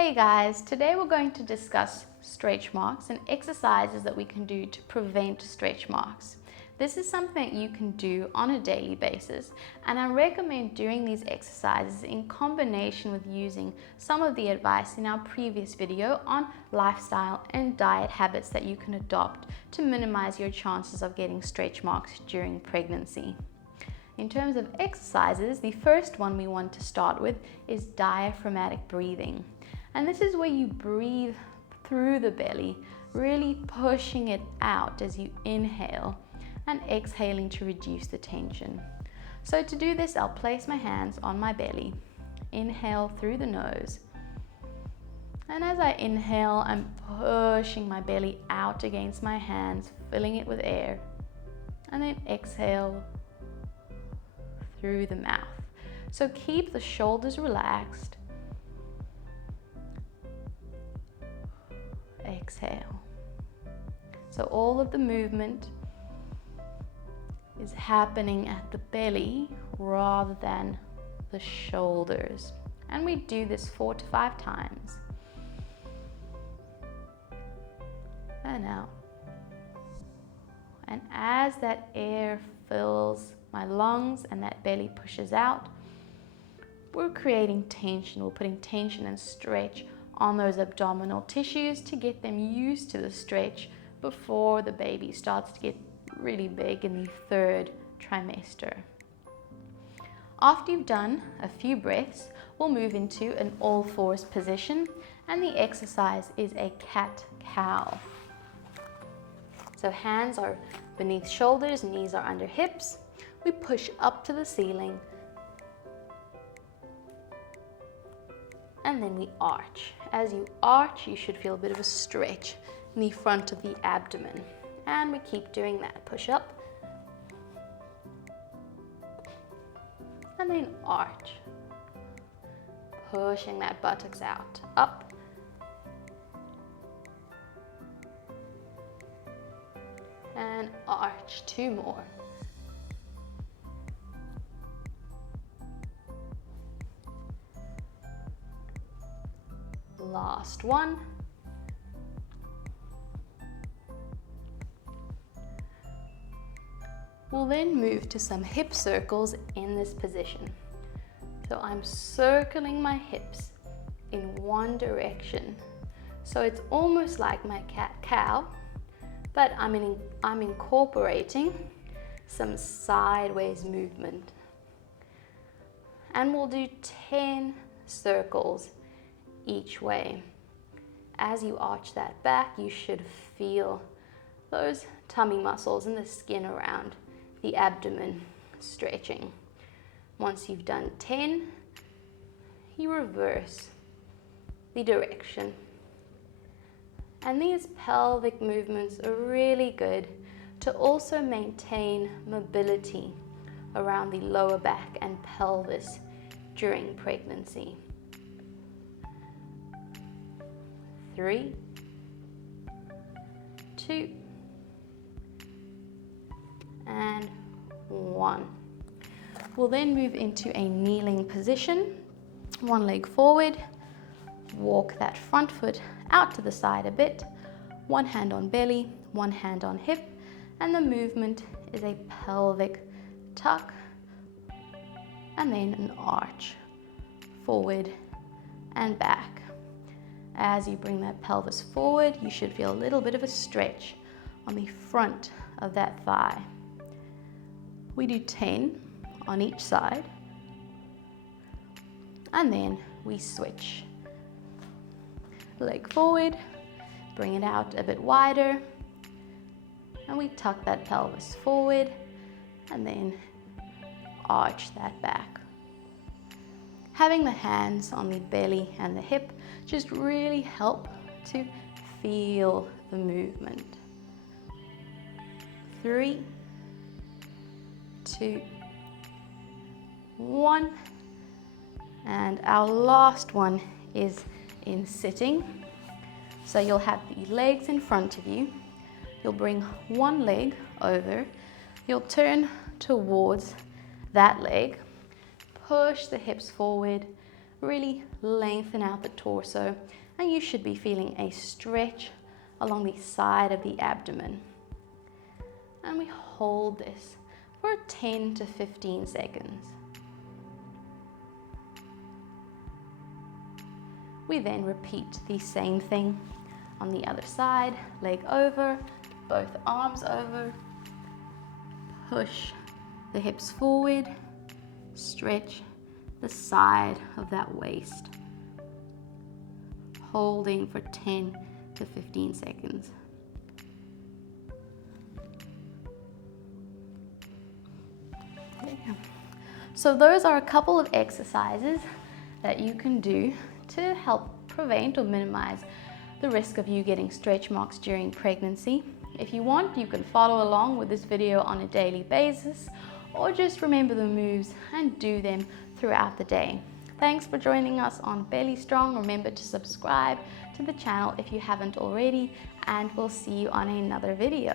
Hey guys, today we're going to discuss stretch marks and exercises that we can do to prevent stretch marks. This is something that you can do on a daily basis, and I recommend doing these exercises in combination with using some of the advice in our previous video on lifestyle and diet habits that you can adopt to minimize your chances of getting stretch marks during pregnancy. In terms of exercises, the first one we want to start with is diaphragmatic breathing. And this is where you breathe through the belly, really pushing it out as you inhale and exhaling to reduce the tension. So to do this, I'll place my hands on my belly, inhale through the nose. And as I inhale, I'm pushing my belly out against my hands, filling it with air. And then exhale through the mouth. So keep the shoulders relaxed. Exhale. So all of the movement is happening at the belly rather than the shoulders. And we do this 4 to 5 times. And out. And as that air fills my lungs and that belly pushes out, we're creating tension. We're putting tension and stretch on those abdominal tissues to get them used to the stretch before the baby starts to get really big in the 3rd trimester. After you've done a few breaths, we'll move into an all-fours position, and the exercise is a cat-cow. So hands are beneath shoulders, knees are under hips. We push up to the ceiling, and then we arch. As you arch, you should feel a bit of a stretch in the front of the abdomen. And we keep doing that. Push up, and then arch. Pushing that buttocks out, up, and arch. 2 more. Last one. We'll then move to some hip circles in this position. So I'm circling my hips in one direction. So it's almost like my cat-cow, but I'm incorporating some sideways movement. And we'll do 10 circles each way. As you arch that back, you should feel those tummy muscles and the skin around the abdomen stretching. Once you've done 10, you reverse the direction. And these pelvic movements are really good to also maintain mobility around the lower back and pelvis during pregnancy. 3, 2, and 1. We'll then move into a kneeling position. One leg forward, walk that front foot out to the side a bit, one hand on belly, one hand on hip, and the movement is a pelvic tuck, and then an arch, forward and back. As you bring that pelvis forward, you should feel a little bit of a stretch on the front of that thigh. We do 10 on each side, and then we switch. Leg forward, bring it out a bit wider, and we tuck that pelvis forward, and then arch that back. Having the hands on the belly and the hip just really help to feel the movement. 3, 2, 1. And our last one is in sitting. So you'll have the legs in front of you. You'll bring one leg over. You'll turn towards that leg. Push the hips forward, really lengthen out the torso, and you should be feeling a stretch along the side of the abdomen. And we hold this for 10 to 15 seconds. We then repeat the same thing on the other side, leg over, both arms over, push the hips forward, stretch the side of that waist, holding for 10 to 15 seconds. There you go. So those are a couple of exercises that you can do to help prevent or minimize the risk of you getting stretch marks during pregnancy. If you want, you can follow along with this video on a daily basis, or just remember the moves and do them throughout the day. Thanks for joining us on Belly Strong. Remember to subscribe to the channel if you haven't already, and we'll see you on another video.